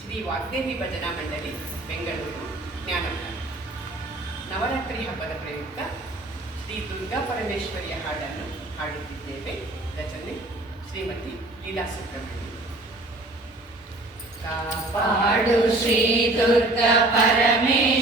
ಶ್ರೀ ವಾಗ್ದೇವಿ ಭಜನಾ ಮಂಡಳಿ, ಬೆಂಗಳೂರು ಜ್ಞಾನಪುರ ನವರಾತ್ರಿ ಹಬ್ಬದ ಪ್ರಯುಕ್ತ ಶ್ರೀ ದುರ್ಗಾ ಪರಮೇಶ್ವರಿಯ ಹಾಡನ್ನು ಹಾಡುತ್ತಿದ್ದೇವೆ ರಚನೆ ಶ್ರೀಮತಿ ಲೀಲಾ ಸುಬ್ರಹ್ಮಣ್ಯ. ಕಾಪಾಡು ಶ್ರೀ ದುರ್ಗಾ ಪರಮೇಶ್ವರಿ.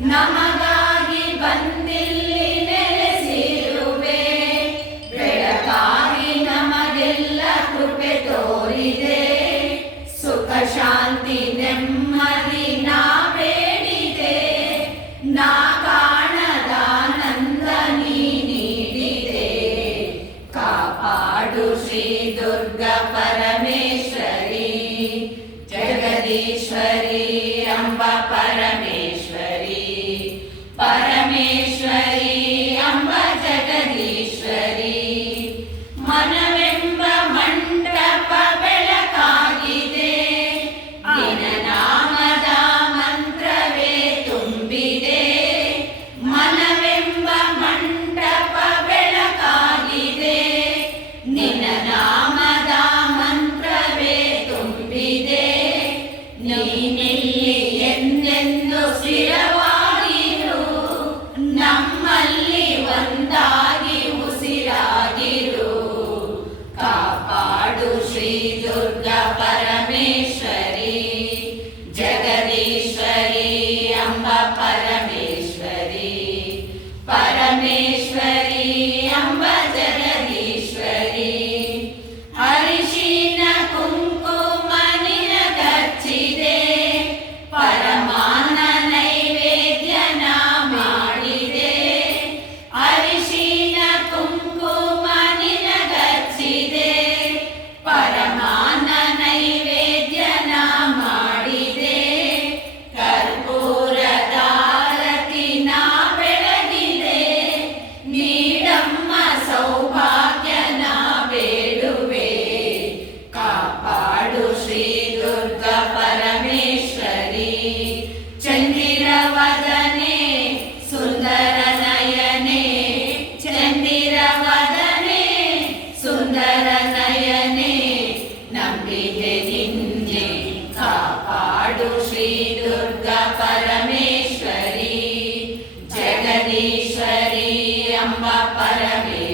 ನಮಗಾಗಿ ಬಂದಿಲ್ಲಿ ನೆಲೆಸಿರುವೆ. ಬೆಳಕಾಗಿ ನಮಗೆಲ್ಲ ಕೃಪೆ ತೋರಿದೆ. ಸುಖ, ಶಾಂತಿ, ನೆಮ್ಮದಿ ನಾ ಬೇಡಿದೆ ನಾ ಕಾಣದ ನೀಡಿದೆ. ಕಾಪಾಡು ಶ್ರೀ ದುರ್ಗ ಪರಮೇಶ್ವರಿ. ಜಗದೀಶ್ವರಿ ಅಂಬ ಪರಮೇಶ್ವರಿ ಉಸಿರಾಗಿರು. ಕಾಪಾಡು ಶ್ರೀ ದುರ್ಗಾ ಪರಮೇಶ್ವರಿ ಪರಮೇಶ್ವರಿ ಜಗದೀಶ್ವರಿ ಅಂಬ ಪರಮೇಶ್ವರಿ